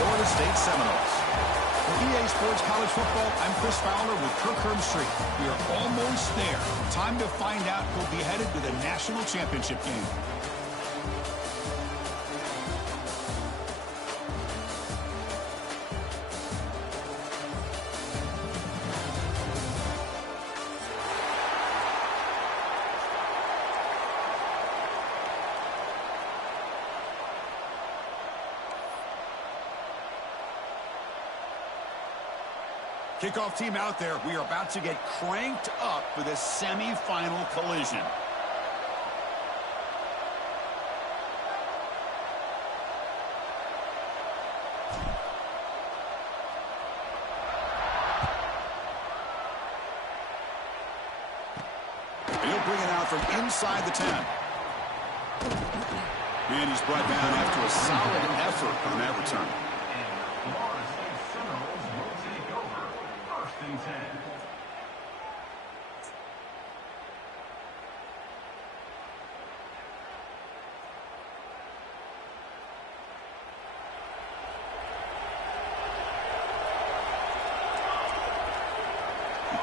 Florida State Seminoles. For EA Sports College Football, I'm Chris Fowler with Kirk Herbstreit. We are almost there. Time to find out who'll be headed to the national championship game. Kickoff team out there. We are about to get cranked up for this semifinal collision. He'll bring it out from inside the 10. And he's brought down after a solid effort on that return.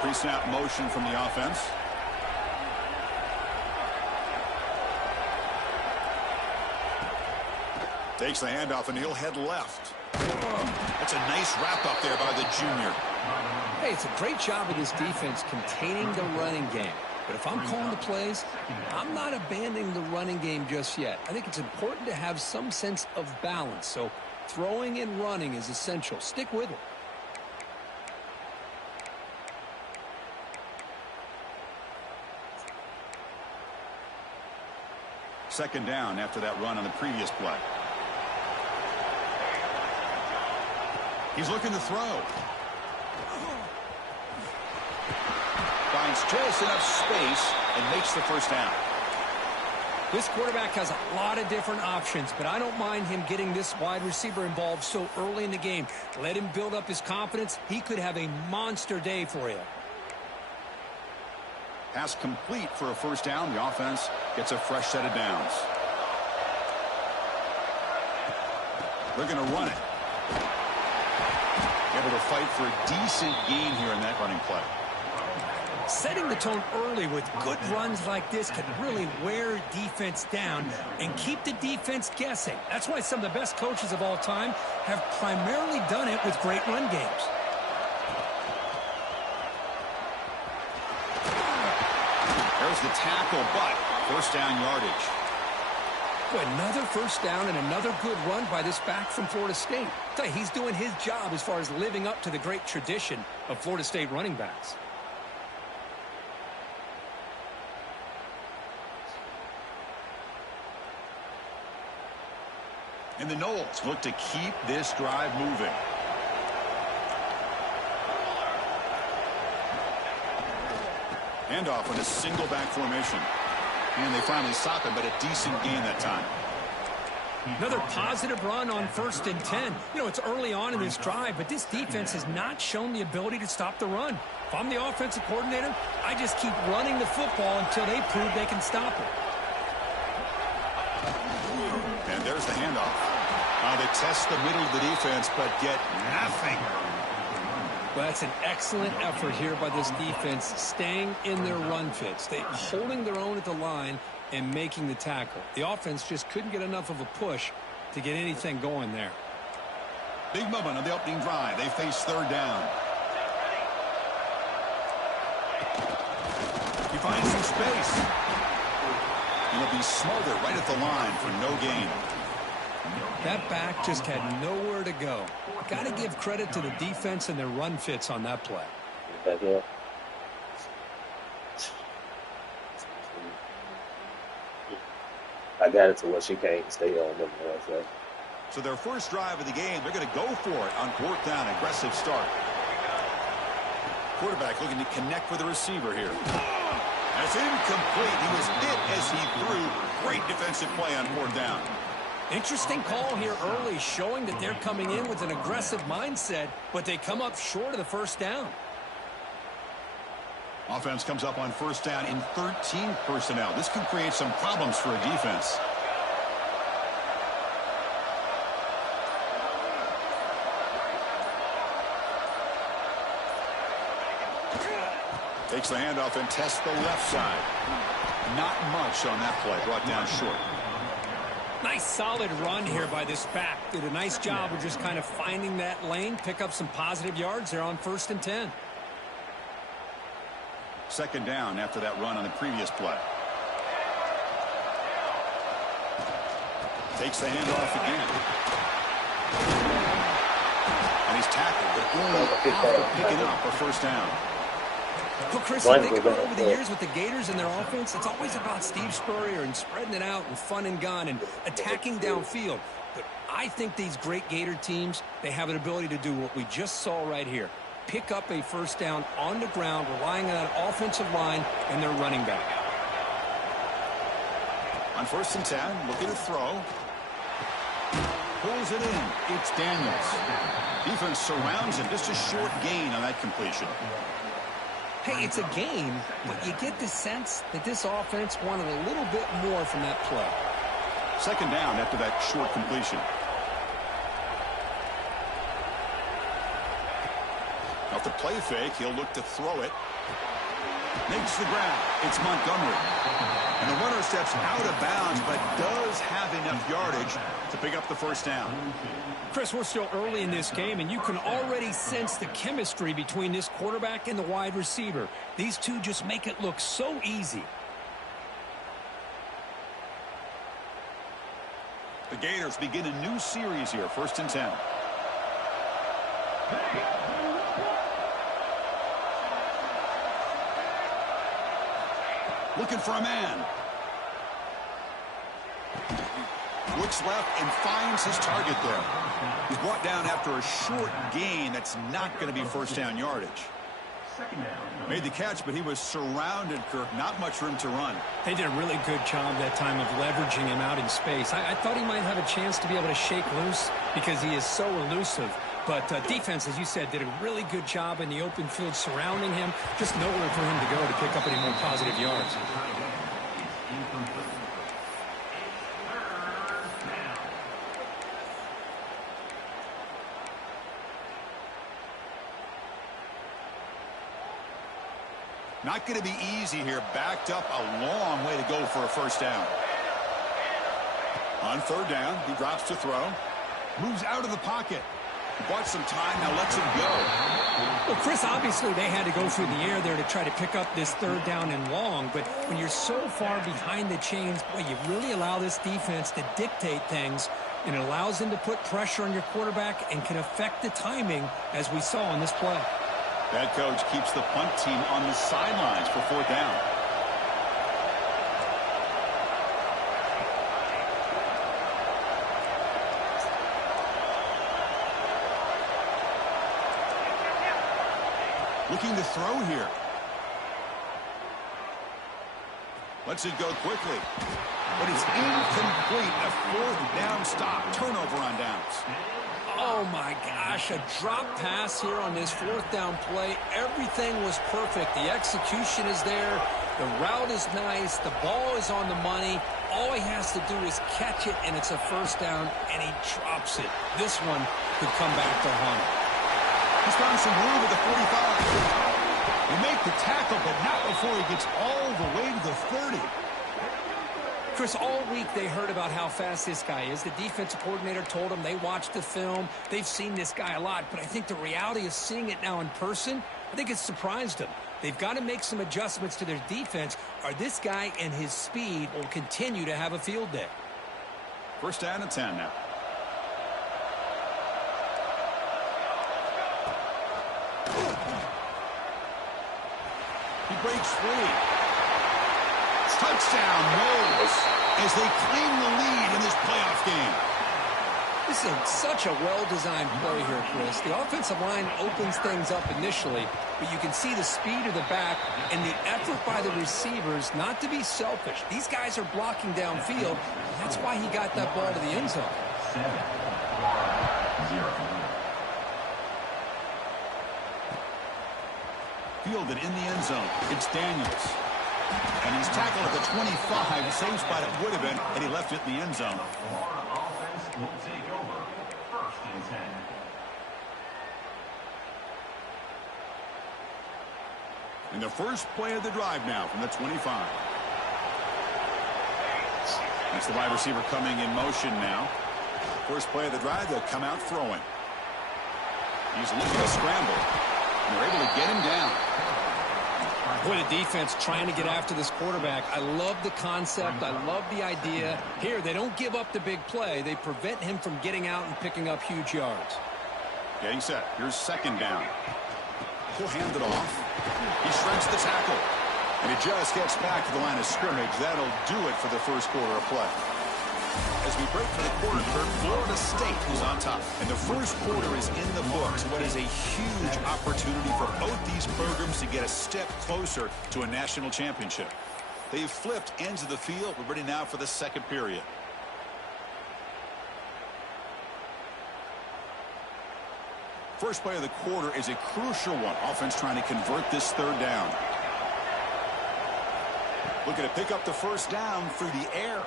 Pre-snap motion from the offense. Takes the handoff and he'll head left. That's a nice wrap up there by the junior. Hey, it's a great job of this defense containing the running game. But if I'm calling the plays, I'm not abandoning the running game just yet. I think it's important to have some sense of balance. So throwing and running is essential. Stick with it. Second down after that run on the previous play. He's looking to throw. Finds just enough space and makes the first down. This quarterback has a lot of different options, but I don't mind him getting this wide receiver involved so early in the game. Let him build up his confidence. He could have a monster day for you. Pass complete for a first down. The offense gets a fresh set of downs. They're going to run it. Able to fight for a decent gain here in that running play. Setting the tone early with good runs like this can really wear defense down and keep the defense guessing. That's why some of the best coaches of all time have primarily done it with great run games. There's the tackle, but first down yardage. Boy, another first down and another good run by this back from Florida State. I'll tell you, he's doing his job as far as living up to the great tradition of Florida State running backs. And the Noles look to keep this drive moving. Handoff on a single back formation. And they finally stop him, but a decent gain that time. Another positive run on 1st and 10. You know, it's early on in this drive, but this defense has not shown the ability to stop the run. If I'm the offensive coordinator, I just keep running the football until they prove they can stop it. And there's the handoff. They test the middle of the defense, but get nothing. Well, that's an excellent effort here by this defense, staying in their run fits. They holding their own at the line and making the tackle. The offense just couldn't get enough of a push to get anything going there. Big moment on the opening drive. They face third down. He finds some space. And he'll be smothered right at the line for no gain. That back just had nowhere to go. Got to give credit to the defense and their run fits on that play. I got it to where she can't stay on them. So their first drive of the game, they're going to go for it on fourth down. Aggressive start. Quarterback looking to connect with the receiver here. That's incomplete. He was hit as he threw. Great defensive play on fourth down. Interesting call here early, showing that they're coming in with an aggressive mindset, but they come up short of the first down. Offense comes up on first down in 13 personnel. This can create some problems for a defense. Takes the handoff and tests the left side. Not much on that play. Brought down short. Nice solid run here by this back. Did a nice job of just kind of finding that lane, pick up some positive yards there on 1st and 10. Second down after that run on the previous play. Takes the handoff again. And he's tackled, but only after picking up a first down. Well, Chris, you think about over the years with the Gators and their offense, it's always about Steve Spurrier and spreading it out and fun and gun and attacking downfield. But I think these great Gator teams, they have an ability to do what we just saw right here. Pick up a first down on the ground, relying on an offensive line and their running back. On 1st and 10, looking to throw. Pulls it in. It's Daniels. Defense surrounds him. Just a short gain on that completion. Hey, it's a game, but you get the sense that this offense wanted a little bit more from that play. Second down after that short completion. Off the play fake, he'll look to throw it. Makes the grab. It's Montgomery. And the runner steps out of bounds, but does have enough yardage to pick up the first down. Chris, we're still early in this game, and you can already sense the chemistry between this quarterback and the wide receiver. These two just make it look so easy. The Gators begin a new series here, 1st and 10. Looking for a man. Looks left and finds his target there. He's brought down after a short gain. That's not going to be first down yardage. Made the catch, but he was surrounded, Kirk. Not much room to run. They did a really good job that time of leveraging him out in space. I thought he might have a chance to be able to shake loose because he is so elusive. But defense, as you said, did a really good job in the open field surrounding him. Just nowhere for him to go to pick up any more positive yards. Not going to be easy here. Backed up a long way to go for a first down. On 3rd down, he drops to throw. Moves out of the pocket. Bought some time, now lets him go. Well, Chris, obviously they had to go through the air there to try to pick up this 3rd down and long, but when you're so far behind the chains, boy, you really allow this defense to dictate things, and it allows them to put pressure on your quarterback and can affect the timing, as we saw on this play. That coach keeps the punt team on the sidelines for 4th down. Looking to throw here. Lets it go quickly. But it's incomplete. A 4th down stop. Turnover on downs. Oh, my gosh. A drop pass here on this 4th down play. Everything was perfect. The execution is there. The route is nice. The ball is on the money. All he has to do is catch it, and it's a first down, and he drops it. This one could come back to haunt him. He's found some room at the 45. He make the tackle, but not before he gets all the way to the 30. Chris, all week they heard about how fast this guy is. The defensive coordinator told them they watched the film. They've seen this guy a lot, but I think the reality of seeing it now in person, I think it's surprised them. They've got to make some adjustments to their defense, or this guy and his speed will continue to have a field day. 1st down and 10 now. He breaks free. Touchdown, Wolves, as they claim the lead in this playoff game. This is such a well-designed play here, Chris. The offensive line opens things up initially, but you can see the speed of the back and the effort by the receivers not to be selfish. These guys are blocking downfield, and that's why he got that ball to the end zone. 7-0. Fielded in the end zone. It's Daniels. And he's tackled at the 25. Same spot it would have been, and he left it in the end zone. Florida offense will take over 1st and 10. And the first play of the drive now from the 25. That's the wide receiver coming in motion now. First play of the drive, they'll come out throwing. He's looking to scramble. And they're able to get him down. Boy, the defense trying to get after this quarterback. I love the concept. I love the idea. Here, they don't give up the big play. They prevent him from getting out and picking up huge yards. Getting set. Here's second down. He'll hand it off. He shreds the tackle. And it just gets back to the line of scrimmage. That'll do it for the first quarter of play. As we break for the quarter, Kirk, Florida State is on top. And the first quarter is in the books. What is a huge opportunity for both these programs to get a step closer to a national championship. They've flipped ends of the field. We're ready now for the second period. First play of the quarter is a crucial one. Offense trying to convert this third down. Looking to pick up the first down through the air.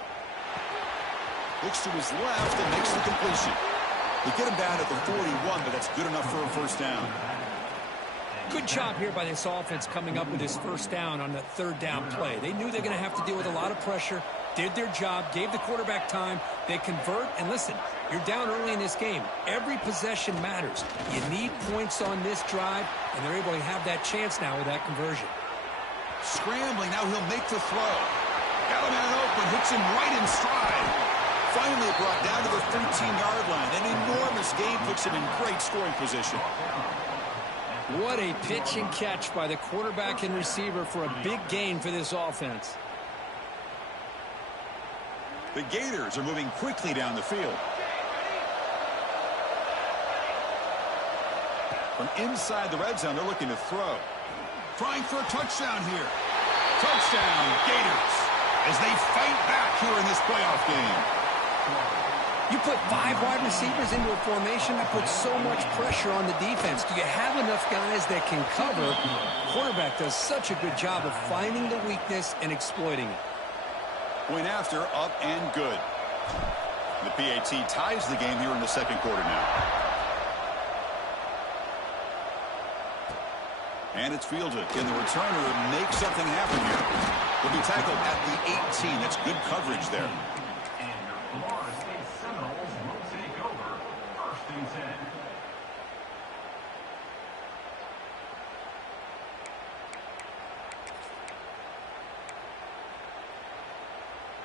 Looks to his left and makes the completion. They get him down at the 41, but that's good enough for a first down. Good job here by this offense coming up with his first down on the third down play. They knew they're going to have to deal with a lot of pressure, did their job, gave the quarterback time. They convert, and listen, you're down early in this game. Every possession matters. You need points on this drive, and they're able to have that chance now with that conversion. Scrambling, now he'll make the throw. Got a man open, hits him right in stride. Finally brought down to the 13-yard line. An enormous gain puts him in great scoring position. What a pitch and catch by the quarterback and receiver for a big gain for this offense. The Gators are moving quickly down the field. From inside the red zone, they're looking to throw. Trying for a touchdown here. Touchdown, Gators, as they fight back here in this playoff game. You put 5 wide receivers into a formation that puts so much pressure on the defense. Do you have enough guys that can cover? Quarterback does such a good job of finding the weakness and exploiting it. Point after, up and good. The PAT ties the game here in the second quarter now. And it's fielded. Can the returner make something happen here? He'll be tackled at the 18. That's good coverage there. Florida State Seminoles will take over first and 10.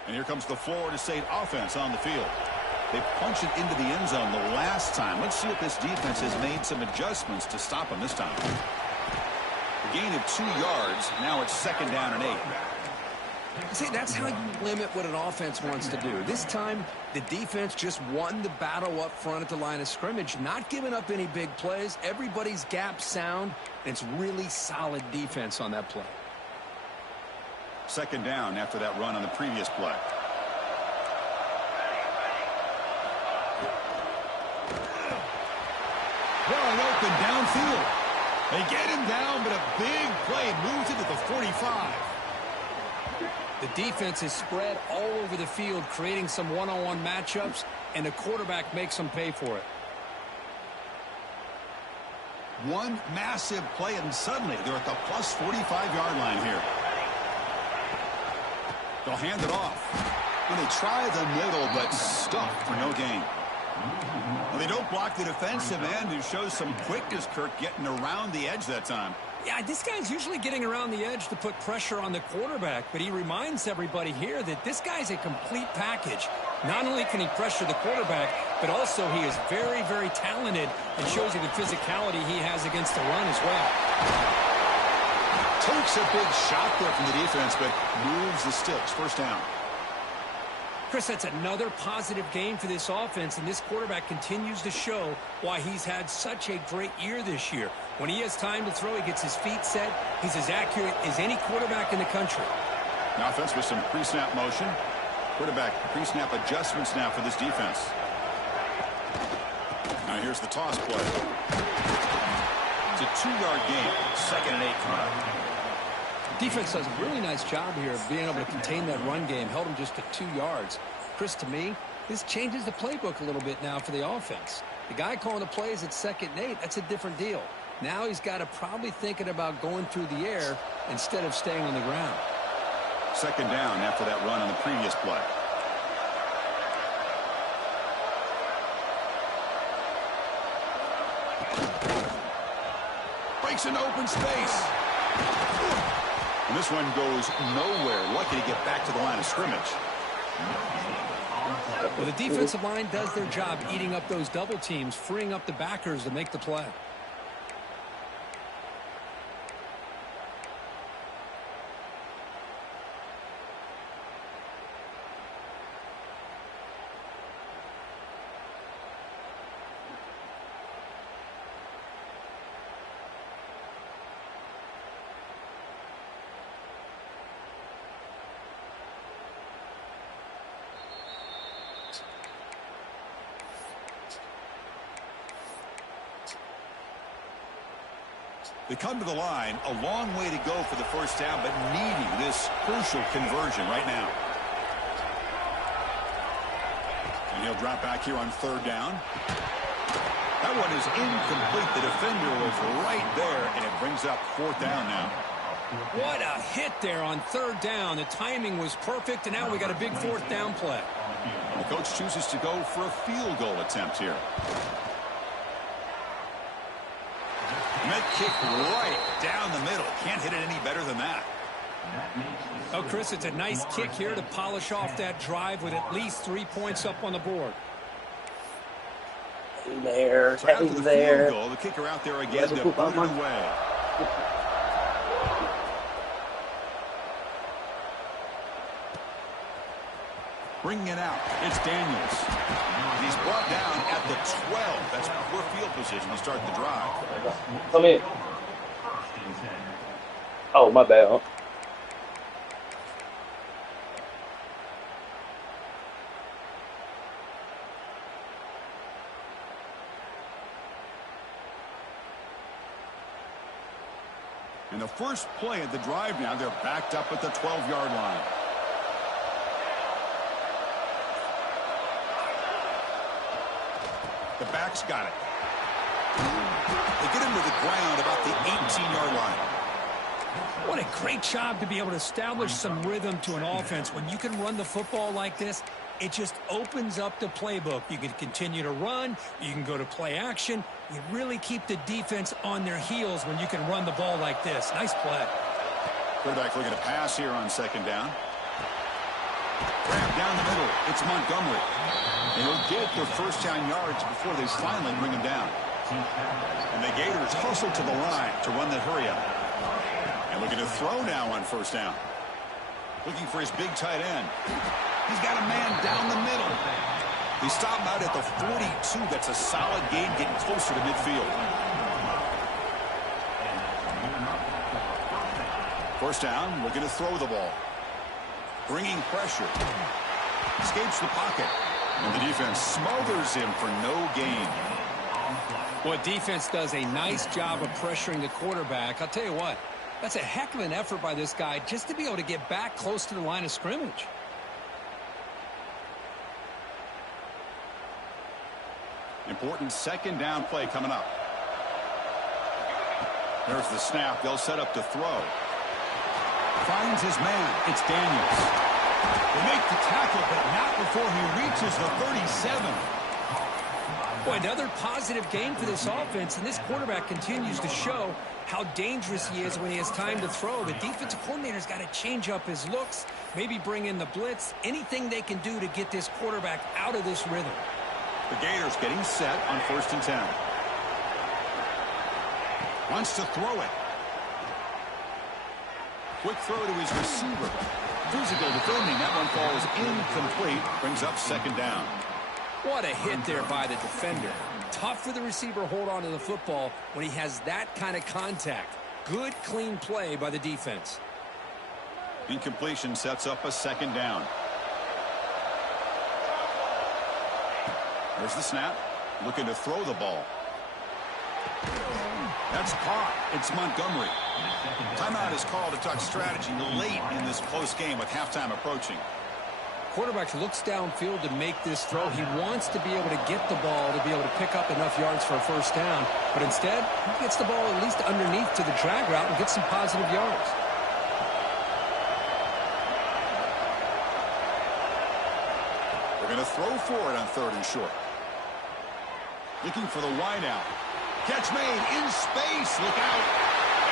And here comes the Florida State offense on the field. They punch it into the end zone the last time. Let's see if this defense has made some adjustments to stop them this time. A gain of 2 yards. Now it's second down and 8. See, that's how you limit what an offense wants to do. This time, the defense just won the battle up front at the line of scrimmage, not giving up any big plays. Everybody's gap sound, and it's really solid defense on that play. Second down after that run on the previous play. Wide open downfield. They get him down, but a big play moves it to the 45. The defense is spread all over the field, creating some one-on-one matchups, and the quarterback makes them pay for it. One massive play, and suddenly they're at the plus 45-yard line here. They'll hand it off. And they try the middle, but stuffed for no gain. Well, they don't block the defensive end, who shows some quickness, Kirk, getting around the edge that time. Yeah, this guy's usually getting around the edge to put pressure on the quarterback, but he reminds everybody here that this guy's a complete package. Not only can he pressure the quarterback, but also he is very, very talented and shows you the physicality he has against the run as well. Takes a big shot there from the defense, but moves the sticks. First down. Chris, that's another positive game for this offense, and this quarterback continues to show why he's had such a great year this year. When he has time to throw, he gets his feet set. He's as accurate as any quarterback in the country. Now offense with some pre-snap motion. Quarterback pre-snap adjustments now for this defense. Now here's the toss play. It's a 2-yard gain. Second and 8 coming up. Defense does a really nice job here of being able to contain that run game. Held him just to 2 yards. Chris, to me, this changes the playbook a little bit now for the offense. The guy calling the plays at second and 8, that's a different deal. Now he's got to probably thinking about going through the air instead of staying on the ground. Second down after that run on the previous play. Breaks into open space. And this one goes nowhere. Lucky to get back to the line of scrimmage. Well, the defensive line does their job eating up those double teams, freeing up the backers to make the play. They come to the line, a long way to go for the first down, but needing this crucial conversion right now. And he'll drop back here on third down. That one is incomplete. The defender was right there, and it brings up fourth down now. What a hit there on third down. The timing was perfect, and now we got a big fourth down play. The coach chooses to go for a field goal attempt here. Med kick right down the middle. Can't hit it any better than that. Oh, Chris, it's a nice kick here to polish off that drive with at least 3 points up on the board. There, So after the there. field goal, the kicker out there again to put it away. Bringing it out, it's Daniels. He's brought down at the 12. That's poor field position to start the drive. Come in. Oh, my bad. And the first play of the drive now, they're backed up at the 12-yard line. The back's got it. They get him to the ground about the 18-yard line. What a great job to be able to establish some rhythm to an offense. When you can run the football like this, it just opens up the playbook. You can continue to run. You can go to play action. You really keep the defense on their heels when you can run the ball like this. Nice play. Quarterback looking to pass here on second down. Grab down the middle. It's Montgomery. And he'll get their first down yards before they finally bring him down. And the Gators hustle to the line to run that hurry up. And looking to throw now on first down. Looking for his big tight end. He's got a man down the middle. They stop him out at the 42. That's a solid gain, getting closer to midfield. First down, looking to throw the ball. Bringing pressure. Escapes the pocket. And the defense smothers him for no gain. Well, defense does a nice job of pressuring the quarterback. I'll tell you what, that's a heck of an effort by this guy just to be able to get back close to the line of scrimmage. Important second down play coming up. There's the snap. They'll set up to throw. Finds his man. It's Daniels. They make the tackle, but not before he reaches the 37. Boy, another positive game for this offense, and this quarterback continues to show how dangerous he is when he has time to throw. The defensive coordinator's got to change up his looks, maybe bring in the blitz, anything they can do to get this quarterback out of this rhythm. The Gators getting set on 1st and 10. Wants to throw it. Quick throw to his receiver. Physical defending. That one falls incomplete. Brings up second down. What a hit there by the defender. Tough for the receiver to hold on to the football when he has that kind of contact. Good, clean play by the defense. Incompletion sets up a second down. There's the snap. Looking to throw the ball. That's caught. It's Montgomery. Timeout is called to talk strategy late in this close game with halftime approaching. Quarterback looks downfield to make this throw. He wants to be able to get the ball to be able to pick up enough yards for a first down. But instead, he gets the ball at least underneath to the drag route and gets some positive yards. They're going to throw for it on 3rd and short. Looking for the wide out. Catch made in space. Look out.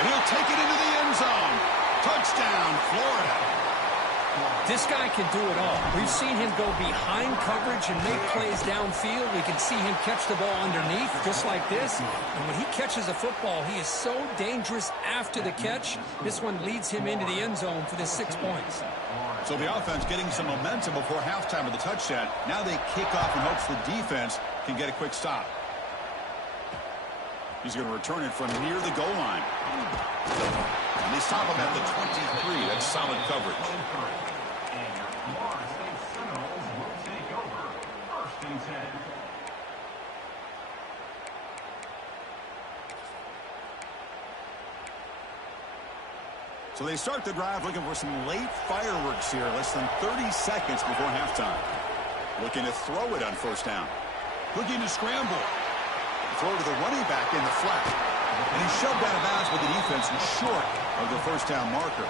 And he'll take it into the end zone. Touchdown, Florida. This guy can do it all. We've seen him go behind coverage and make plays downfield. We can see him catch the ball underneath, just like this. And when he catches a football, he is so dangerous after the catch. This one leads him into the end zone for the 6 points. So the offense getting some momentum before halftime of the touchdown. Now they kick off in hopes the defense can get a quick stop. He's going to return it from near the goal line. And they stop him at the 23. That's solid coverage. So they start the drive looking for some late fireworks here. Less than 30 seconds before halftime. Looking to throw it on first down. Looking to scramble. Throw to the running back in the flat. And he's shoved out of bounds with the defense short of the first down marker.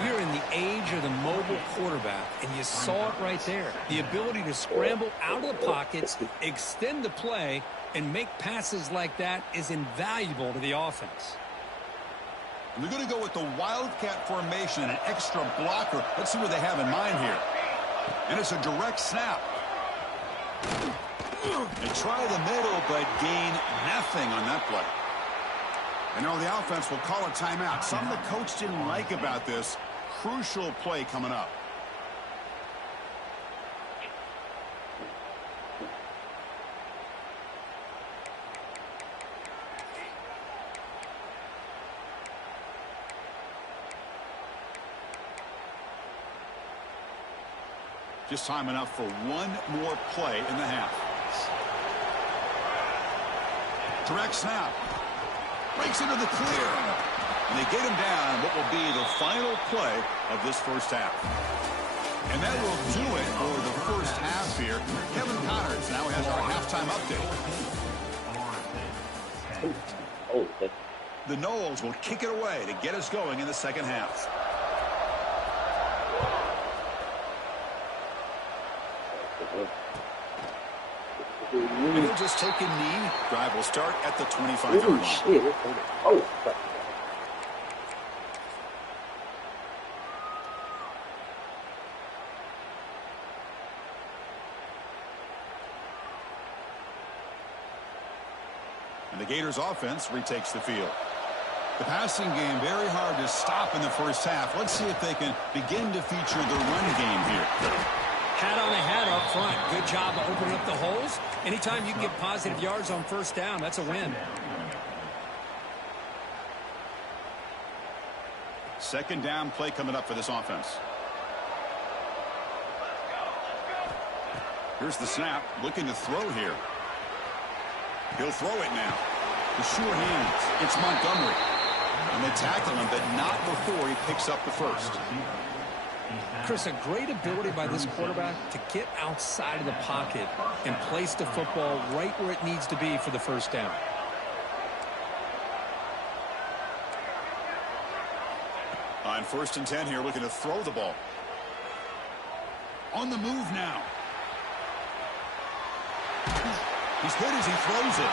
We're in the age of the mobile quarterback, and you saw it right there. The ability to scramble out of the pockets, extend the play, and make passes like that is invaluable to the offense. They're going to go with the Wildcat formation and an extra blocker. Let's see what they have in mind here. And it's a direct snap. They try the middle, but gain nothing on that play. And now the offense will call a timeout. Something the coach didn't like about this. Crucial play coming up. Just time enough for one more play in the half. Direct snap. Breaks into the clear. And they get him down what will be the final play of this first half. And that will do it for the first half here. Kevin Connors now has our halftime update. The Noles will kick it away to get us going in the second half. And he'll just take a knee. Drive will start at the 25-yard line. Oh, And the Gators offense retakes the field. The passing game very hard to stop in the first half. Let's see if they can begin to feature the run game here. Hat on the hat up front. Good job of opening up the holes. Anytime you can get positive yards on first down, that's a win. Second down play coming up for this offense. Here's the snap. Looking to throw here. He'll throw it now. The sure hands. It's Montgomery. And they tackle him, but not before he picks up the first. Chris, a great ability by this quarterback to get outside of the pocket and place the football right where it needs to be for the first down. On 1st and 10 here, looking to throw the ball. On the move now. He's hit as he throws it.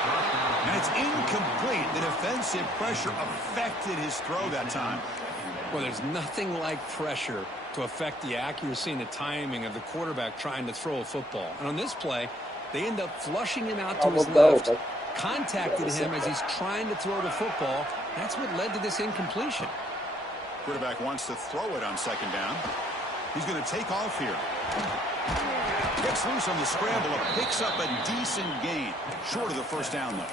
And it's incomplete. The defensive pressure affected his throw that time. Well, there's nothing like pressure to affect the accuracy and the timing of the quarterback trying to throw a football. And on this play, they end up flushing him out to his left, contacted him as he's trying to throw the football. That's what led to this incompletion. Quarterback wants to throw it on second down. He's going to take off here. Gets loose on the scramble, picks up a decent gain. Short of the first down, though.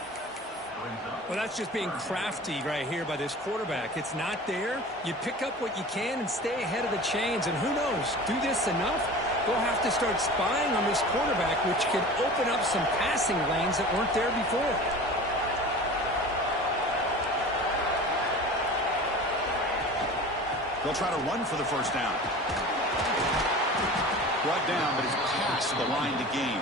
Well, that's just being crafty right here by this quarterback. It's not there. You pick up what you can and stay ahead of the chains. And who knows, do this enough, they'll have to start spying on this quarterback, which could open up some passing lanes that weren't there before. They'll try to run for the first down. Brought down, but it's past the line to gain.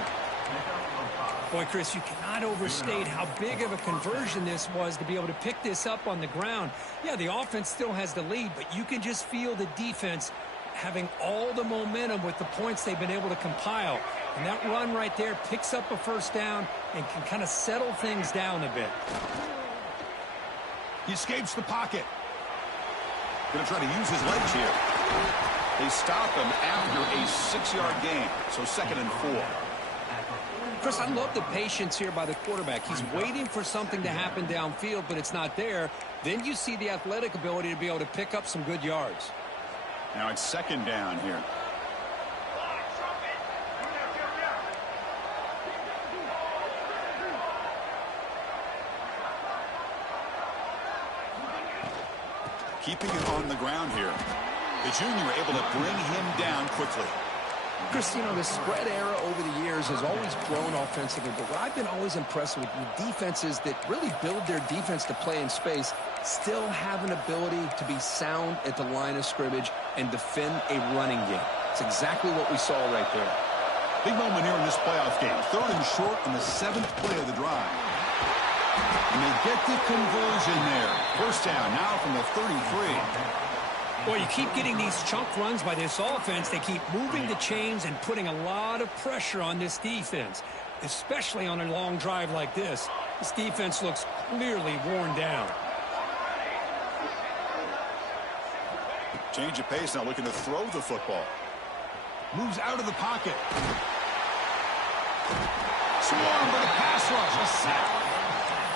Boy, Chris, you cannot overstate how big of a conversion this was to be able to pick this up on the ground. Yeah, the offense still has the lead, but you can just feel the defense having all the momentum with the points they've been able to compile. And that run right there picks up a first down and can kind of settle things down a bit. He escapes the pocket. Going to try to use his legs here. They stop him after a 6-yard gain, so 2nd and 4. Chris, I love the patience here by the quarterback. He's waiting for something to happen downfield, but it's not there. Then you see the athletic ability to be able to pick up some good yards. Now it's 2nd down here. Keeping it on the ground here. The junior able to bring him down quickly. Chris, you know, the spread era over the years has always grown offensively, but what I've been always impressed with defenses that really build their defense to play in space still have an ability to be sound at the line of scrimmage and defend a running game. It's exactly what we saw right there. Big moment here in this playoff game. 3rd and short on the 7th play of the drive. And they get the conversion there. First down now from the 33. Well, you keep getting these chunk runs by this offense. They keep moving the chains and putting a lot of pressure on this defense, especially on a long drive like this. This defense looks clearly worn down. Change of pace now, looking to throw the football. Moves out of the pocket. Swarmed by the pass rush. A sack.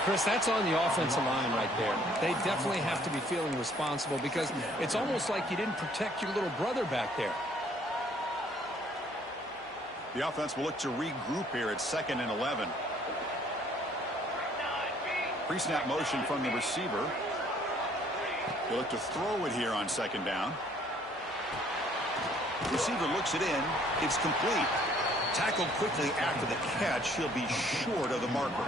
Chris, that's on the offensive line right there. They definitely have to be feeling responsible because it's almost like you didn't protect your little brother back there. The offense will look to regroup here at 2nd and 11. Pre-snap motion from the receiver. They look to throw it here on 2nd down. Receiver looks it in. It's complete. Tackled quickly after the catch. He'll be short of the marker.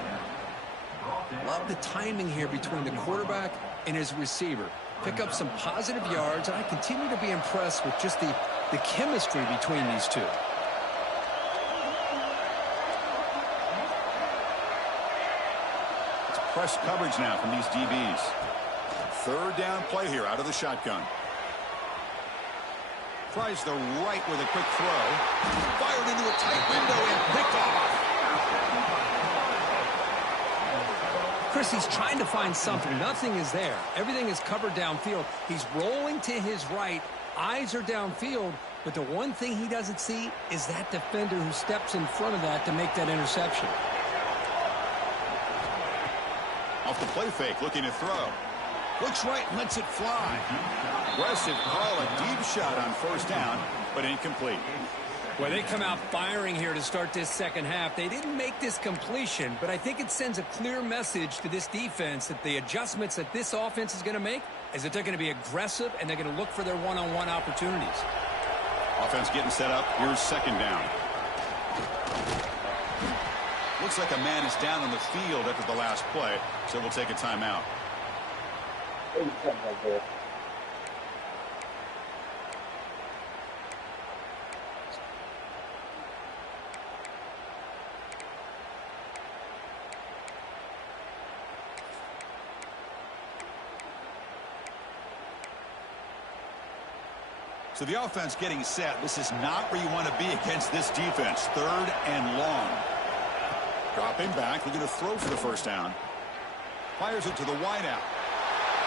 Love the timing here between the quarterback and his receiver. Pick up some positive yards, and I continue to be impressed with just the chemistry between these two. It's press coverage now from these DBs. 3rd down play here out of the shotgun. Tries the right with a quick throw. Fired into a tight window and picked off. Chris, he's trying to find something. Nothing is there. Everything is covered downfield. He's rolling to his right. Eyes are downfield. But the one thing he doesn't see is that defender who steps in front of that to make that interception. Off the play fake, looking to throw. Looks right and lets it fly. Aggressive call, a deep shot on 1st down, but incomplete. Well, they come out firing here to start this 2nd half. They didn't make this completion, but I think it sends a clear message to this defense that the adjustments that this offense is going to make is that they're going to be aggressive and they're going to look for their one-on-one opportunities. Offense getting set up. Here's 2nd down. Looks like a man is down on the field after the last play, so we'll take a timeout. So the offense getting set. This is not where you want to be against this defense. 3rd and long. Dropping back, looking to throw for the first down. Fires it to the wideout.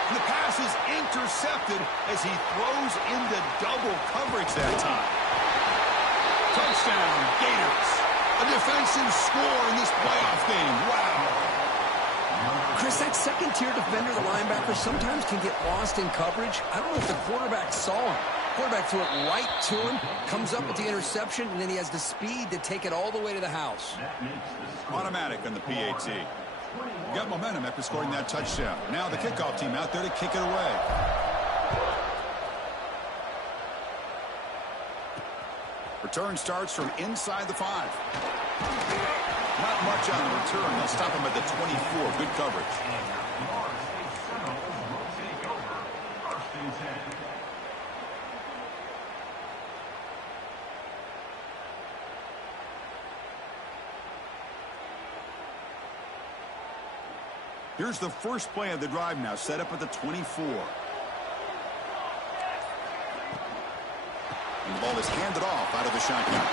And the pass is intercepted as he throws into double coverage that time. Touchdown, Gators. A defensive score in this playoff game. Wow. Chris, that second-tier defender, the linebacker, sometimes can get lost in coverage. I don't know if the quarterback saw him. Quarterback threw it right to him, comes up with the interception, and then he has the speed to take it all the way to the house. Automatic on the PAT. Got momentum after scoring that touchdown. Now the kickoff team out there to kick it away. Return starts from inside the 5. Not much on the return. They'll stop him at the 24. Good coverage. Here's the first play of the drive now, set up at the 24. And the ball is handed off out of the shotgun.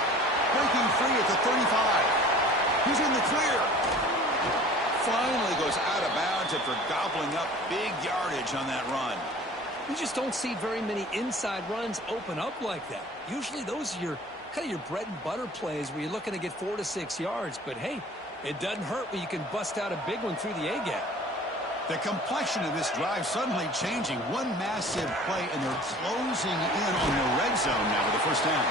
Breaking free at the 35. He's in the clear. Finally goes out of bounds after gobbling up big yardage on that run. You just don't see very many inside runs open up like that. Usually those are your kind of your bread and butter plays where you're looking to get 4 to 6 yards. But hey, it doesn't hurt when you can bust out a big one through the A-gap. The complexion of this drive suddenly changing. One massive play, and they're closing in on the red zone now with the first down.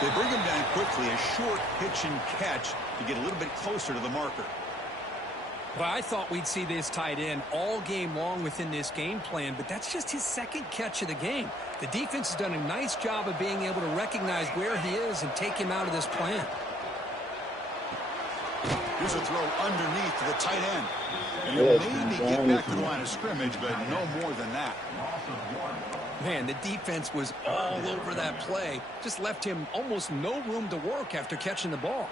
They bring him down quickly, a short pitch and catch to get a little bit closer to the marker. Well, I thought we'd see this tight end all game long within this game plan, but that's just his second catch of the game. The defense has done a nice job of being able to recognize where he is and take him out of this plan. Here's a throw underneath to the tight end. And he'll maybe get back to the line of scrimmage, but no more than that. Man, the defense was all over that play. Just left him almost no room to work after catching the ball.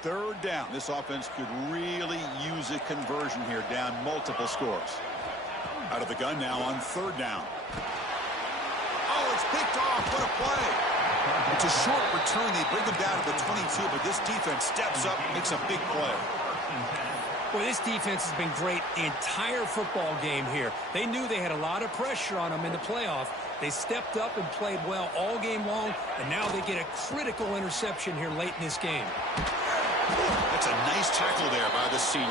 Third down. This offense could really use a conversion here, down multiple scores. Out of the gun now on third down. Oh, it's picked off. What a play. It's a short return. They bring him down to the 22, but this defense steps up and makes a big play. Well, this defense has been great the entire football game here. They knew they had a lot of pressure on them in the playoff. They stepped up and played well all game long, and now they get a critical interception here late in this game. That's a nice tackle there by the senior.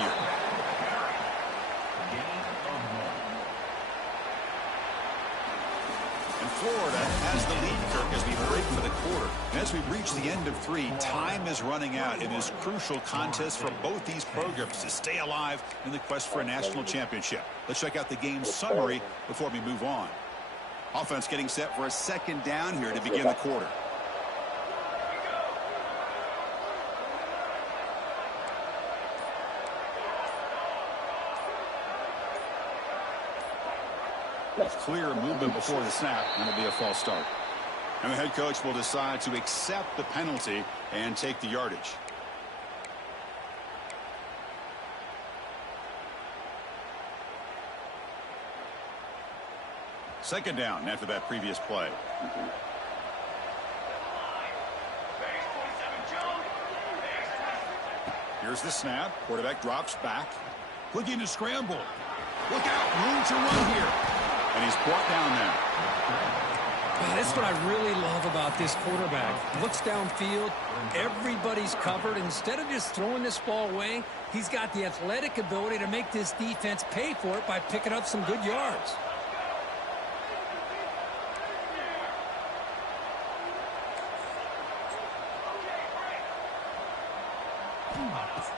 And Florida has the lead, Kirk, as we break for the quarter. And as we reach the end of 3, time is running out in this crucial contest for both these programs to stay alive in the quest for a national championship. Let's check out the game summary before we move on. Offense getting set for a second down here to begin the quarter. Clear movement before the snap, and it'll be a false start. And the head coach will decide to accept the penalty and take the yardage. Second down after that previous play. Here's the snap. Quarterback drops back. Looking to scramble. Look out. Room to run here. And he's brought down now. Wow, that's what I really love about this quarterback. Looks downfield. Everybody's covered. Instead of just throwing this ball away, he's got the athletic ability to make this defense pay for it by picking up some good yards.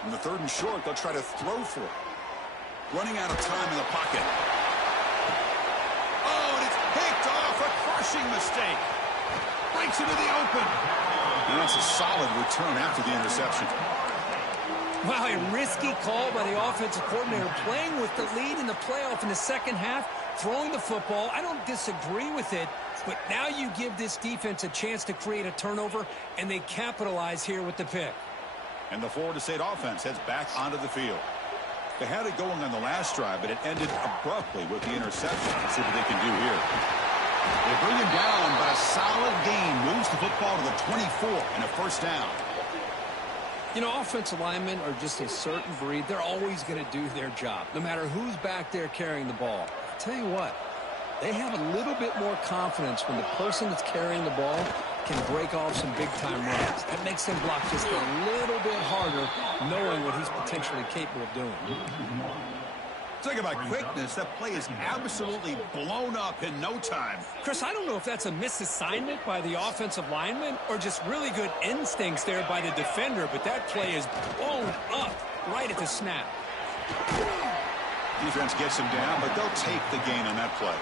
In the third and short, they'll try to throw for it. Running out of time in the pocket. Oh, and it's picked off. A crushing mistake. Breaks into the open. And that's a solid return after the interception. Wow, a risky call by the offensive coordinator, playing with the lead in the playoff in the second half, throwing the football. I don't disagree with it, but now you give this defense a chance to create a turnover, and they capitalize here with the pick. And the Florida State offense heads back onto the field. They had it going on the last drive, but it ended abruptly with the interception. Let's see what they can do here. They bring him down, but a solid gain moves the football to the 24 and a first down. You know, offensive linemen are just a certain breed. They're always going to do their job, no matter who's back there carrying the ball. I'll tell you what, they have a little bit more confidence when the person that's carrying the ball can break off some big-time runs. That makes them block just a little bit harder, knowing what he's potentially capable of doing. Talk about quickness. That play is absolutely blown up in no time. Chris, I don't know if that's a misassignment by the offensive lineman or just really good instincts there by the defender, but that play is blown up right at the snap. Defense gets him down, but they'll take the gain on that play.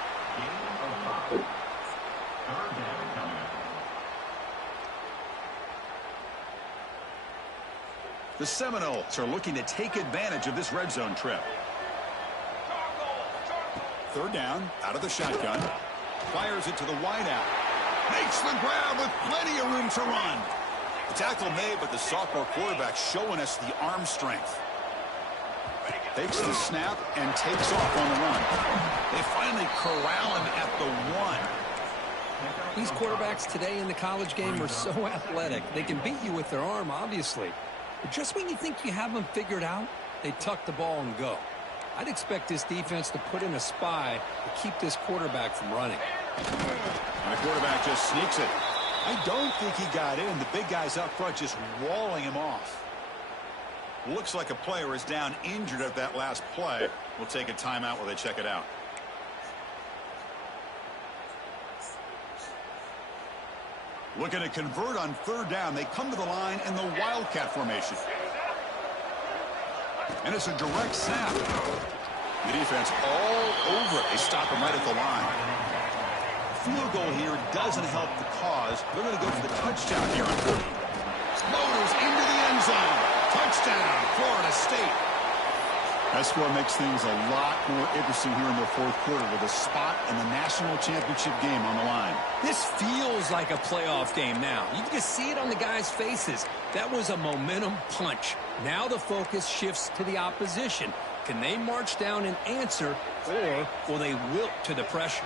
The Seminoles are looking to take advantage of this red zone trip. Third down, out of the shotgun. Fires it to the wideout. Makes the grab with plenty of room to run. The tackle made, but the sophomore quarterback showing us the arm strength. Takes the snap and takes off on the run. They finally corral him at the 1. These quarterbacks today in the college game are so athletic. They can beat you with their arm, obviously. But just when you think you have them figured out, they tuck the ball and go. I'd expect this defense to put in a spy to keep this quarterback from running. And the quarterback just sneaks it. I don't think he got in. The big guy's up front just walling him off. Looks like a player is down injured at that last play. We'll take a timeout while they check it out. Looking to convert on third down. They come to the line in the Wildcat formation. And it's a direct snap. The defense all over it. They stop him right at the line. Field goal here doesn't help the cause. They're going to go for the touchdown here on fourth. Floaters into the end zone. Touchdown, Florida State. That score makes things a lot more interesting here in the fourth quarter with a spot in the national championship game on the line. This feels like a playoff game now. You can just see it on the guys' faces. That was a momentum punch. Now the focus shifts to the opposition. Can they march down and answer, or will they wilt to the pressure?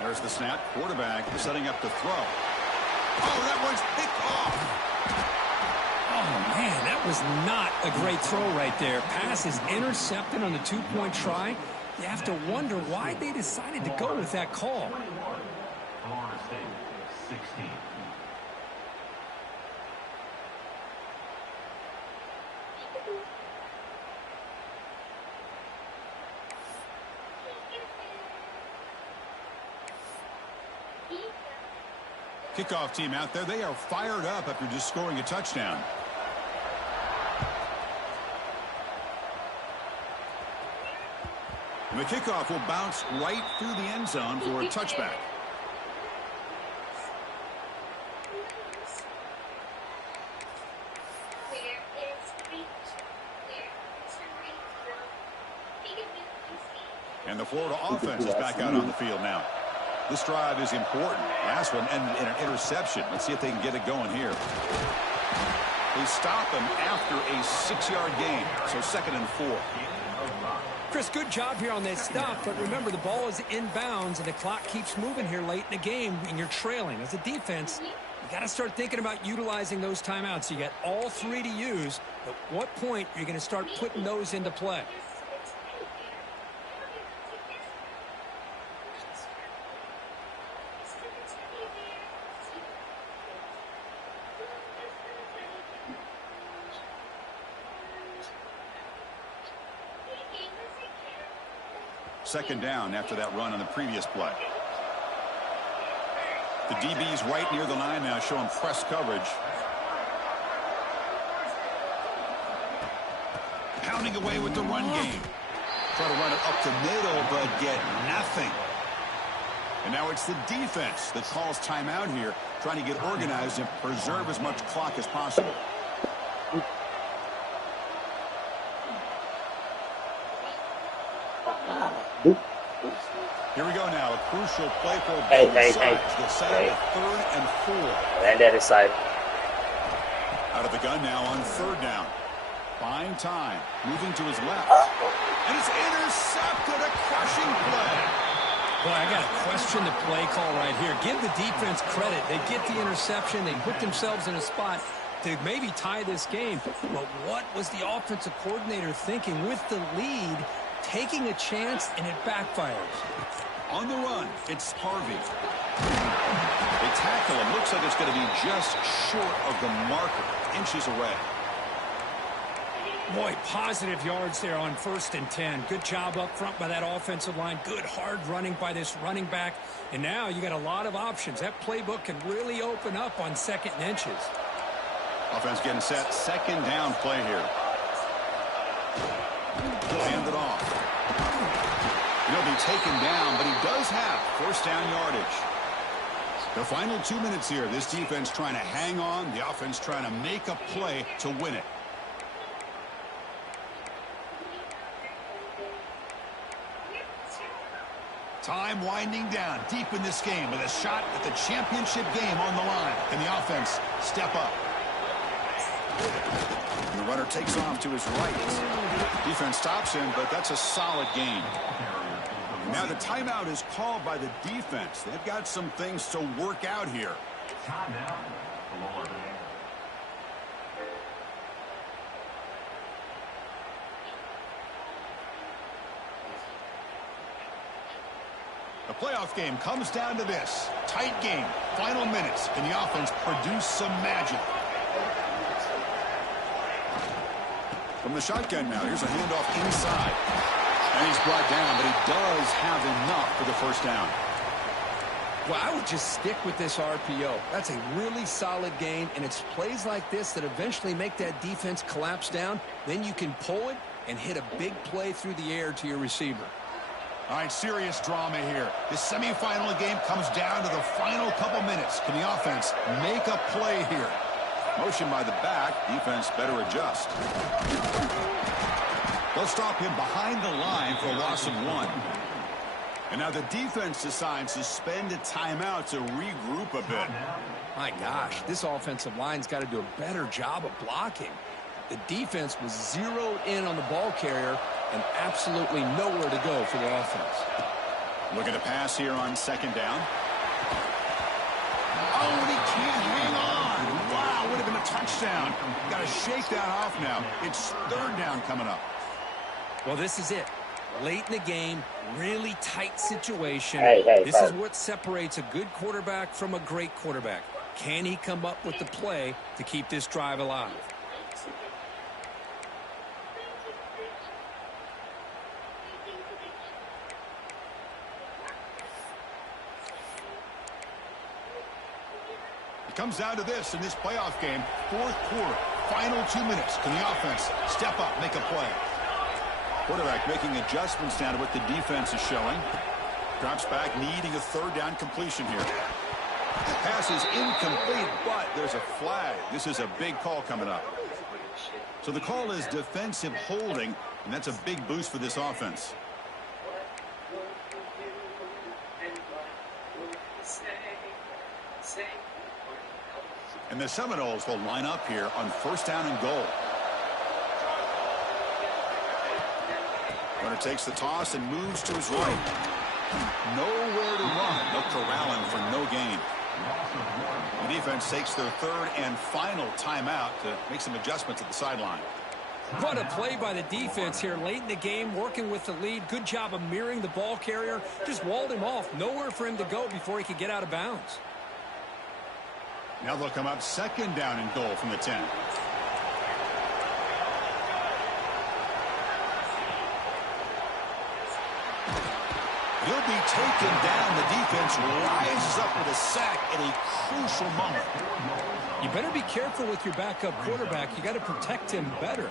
There's the snap. Quarterback setting up the throw. Oh, that one's picked off. Oh, man, that was not a great throw right there. Pass is intercepted on the two-point try. You have to wonder why they decided to go with that call. Florida State, 16. Kickoff team out there. They are fired up after just scoring a touchdown. And the kickoff will bounce right through the end zone for a touchback. And the Florida offense is back out on the field now. This drive is important. Last one ended in an interception. Let's see if they can get it going here. They stop him after a 6-yard gain. So 2nd and 4. Chris, good job here on that stop, but remember the ball is inbounds and the clock keeps moving here late in the game and you're trailing. As a defense, you got to start thinking about utilizing those timeouts. You got all 3 to use. At what point are you going to start putting those into play? Second down after that run on the previous play. The DB's right near the line now, showing press coverage. Pounding away with the run game. Try to run it up the middle, but get nothing. And now it's the defense that calls timeout here, trying to get organized and preserve as much clock as possible. Here we go now. A crucial play for both sides. The set up 3rd and 4. And that is side. Out of the gun now on 3rd down. Buying time. Moving to his left. And it's intercepted. A crushing play. Boy, I got to question the play call right here. Give the defense credit. They get the interception. They put themselves in a spot to maybe tie this game. But what was the offensive coordinator thinking with the lead? Taking a chance, and it backfires. On the run, it's Harvey. They tackle him. Looks like it's going to be just short of the marker. Inches away. Boy, positive yards there on 1st and 10. Good job up front by that offensive line. Good hard running by this running back. And now you got a lot of options. That playbook can really open up on 2nd and inches. Offense getting set. 2nd down play here. Hand it off. He'll be taken down, but he does have 1st down yardage. The final 2 minutes here. This defense trying to hang on. The offense trying to make a play to win it. Time winding down deep in this game with a shot at the championship game on the line. Can the offense step up? The runner takes off to his right. Defense stops him, but that's a solid gain. Now the timeout is called by the defense. They've got some things to work out here. Timeout. Florida. The playoff game comes down to this. Tight game. Final minutes. Can the offense produce some magic? From the shotgun now. Here's a handoff inside. And he's brought down, but he does have enough for the first down. Well, I would just stick with this RPO. That's a really solid gain, and it's plays like this that eventually make that defense collapse down. Then you can pull it and hit a big play through the air to your receiver. All right, serious drama here. This semifinal game comes down to the final couple minutes. Can the offense make a play here? Motion by the back. Defense better adjust. They'll stop him behind the line for a loss of 1. And now the defense decides to spend a timeout to regroup a bit. My gosh, this offensive line's got to do a better job of blocking. The defense was zeroed in on the ball carrier and absolutely nowhere to go for the offense. Look at the pass here on second down. Oh, and he can't hang on. Wow, would have been a touchdown. Got to shake that off now. It's third down coming up. Well, this is it. Late in the game, really tight situation. This is what separates a good quarterback from a great quarterback. Can he come up with the play to keep this drive alive? It comes down to this in this playoff game. Fourth quarter, final 2 minutes. Can the offense step up, make a play? Quarterback making adjustments down to what the defense is showing. Drops back, needing a third down completion here. Pass is incomplete, but there's a flag. This is a big call coming up. So the call is defensive holding, and that's a big boost for this offense. And the Seminoles will line up here on first down and goal. Runner takes the toss and moves to his right. Nowhere to run. They'll corral him for no gain. The defense takes their third and final timeout to make some adjustments at the sideline. What a play by the defense here late in the game, working with the lead. Good job of mirroring the ball carrier. Just walled him off. Nowhere for him to go before he could get out of bounds. Now they'll come up second down and goal from the 10. He'll be taken down. The defense rises up with a sack at a crucial moment. You better be careful with your backup quarterback. You got to protect him better.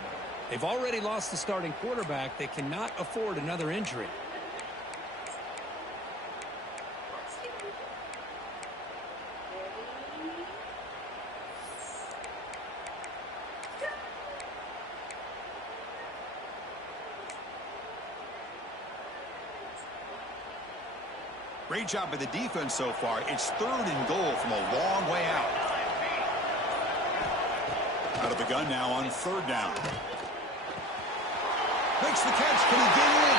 They've already lost the starting quarterback. They cannot afford another injury. Great job by the defense so far. It's third and goal from a long way out. Out of the gun now on third down. Makes the catch. Can he get in?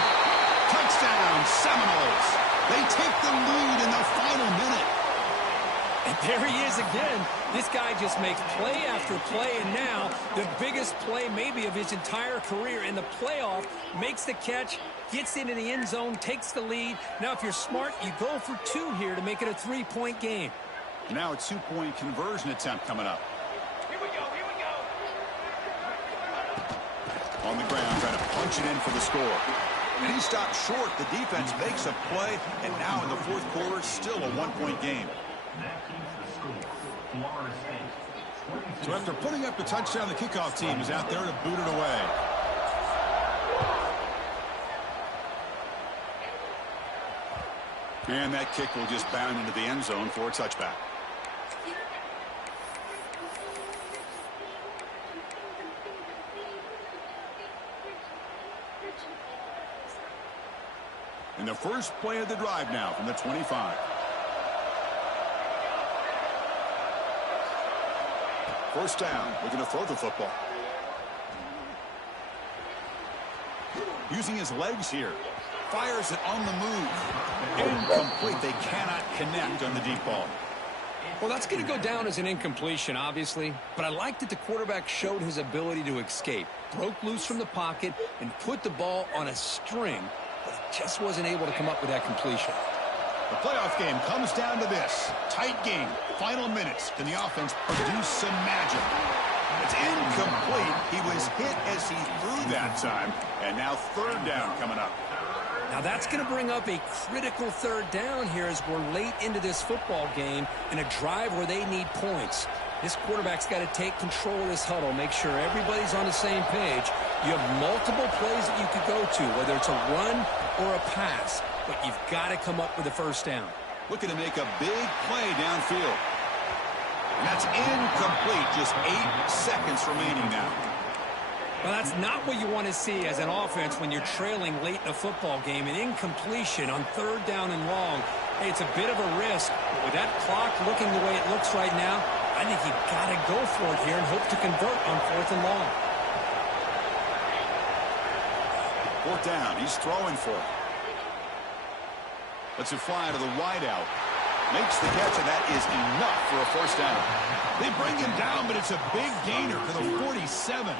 Touchdown, Seminoles. They take the lead in the final minute. And there he is again. This guy just makes play after play, and now the biggest play maybe of his entire career in the playoff, makes the catch, gets into the end zone, takes the lead. Now if you're smart, you go for 2 here to make it a 3-point game. Now a 2-point conversion attempt coming up. Here we go. On the ground, trying to punch it in for the score. And he stopped short. The defense makes a play, and now in the fourth quarter, still a 1-point game. That keeps the score. Florida State. So after putting up the touchdown, the kickoff team is out there to boot it away. And that kick will just bound into the end zone for a touchback. And the first play of the drive now from the 25. First down, looking to throw the football. Using his legs here. Fires it on the move. Incomplete. They cannot connect on the deep ball. Well, that's going to go down as an incompletion, obviously. But I like that the quarterback showed his ability to escape. Broke loose from the pocket and put the ball on a string. But he just wasn't able to come up with that completion. The playoff game comes down to this. Tight game. Final minutes. Can the offense produce some magic? It's incomplete. He was hit as he threw that time. And now third down coming up. Now that's going to bring up a critical third down here as we're late into this football game in a drive where they need points. This quarterback's got to take control of this huddle, make sure everybody's on the same page. You have multiple plays that you could go to, whether it's a run or a pass, but you've got to come up with a first down. Looking to make a big play downfield. And that's incomplete. Just 8 seconds remaining now. Well, that's not what you want to see as an offense when you're trailing late in a football game. An incompletion on third down and long. Hey, it's a bit of a risk. But with that clock looking the way it looks right now, I think you've got to go for it here and hope to convert on fourth and long. Fourth down. He's throwing for it. Lets it fly to the wideout. Makes the catch, and that is enough for a first down. They bring him down, but it's a big gainer for the 47.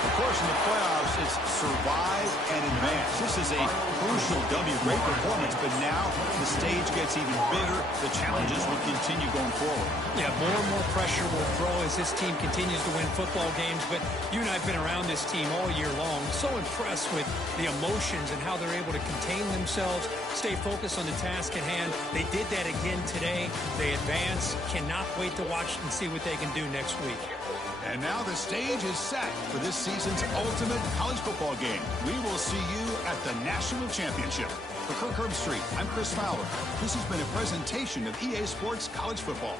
Of course, in the playoffs, it's survive and advance. This is a crucial W. Great performance, but now the stage gets even bigger. The challenges will continue going forward. Yeah, more and more pressure will grow as this team continues to win football games, but you and I have been around this team all year long. So impressed with the emotions and how they're able to contain themselves, stay focused on the task at hand. They did that again today. They advance. Cannot wait to watch and see what they can do next week. And now the stage is set for this season's ultimate college football game. We will see you at the National Championship. For Kirk Herbstreit, I'm Chris Fowler. This has been a presentation of EA Sports College Football.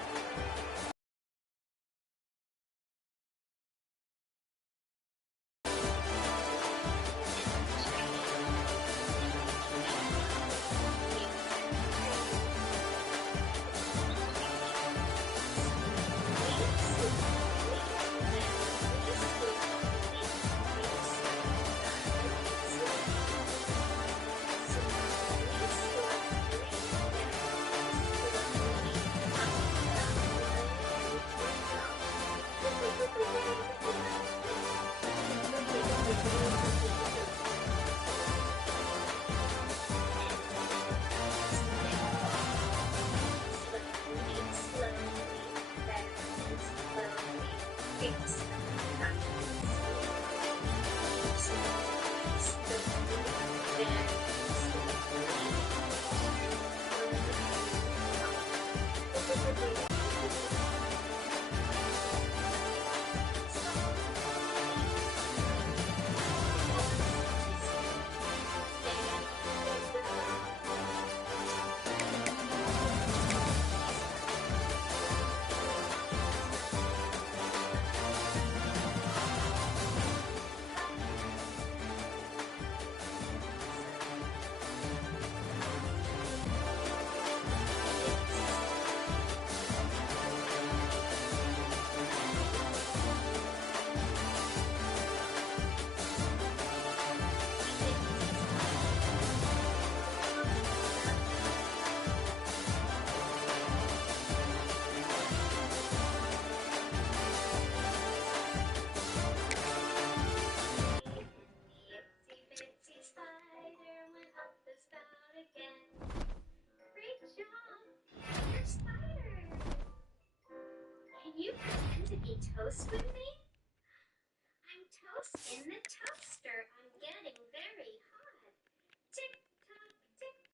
You pretend to be toast with me? I'm toast in the toast.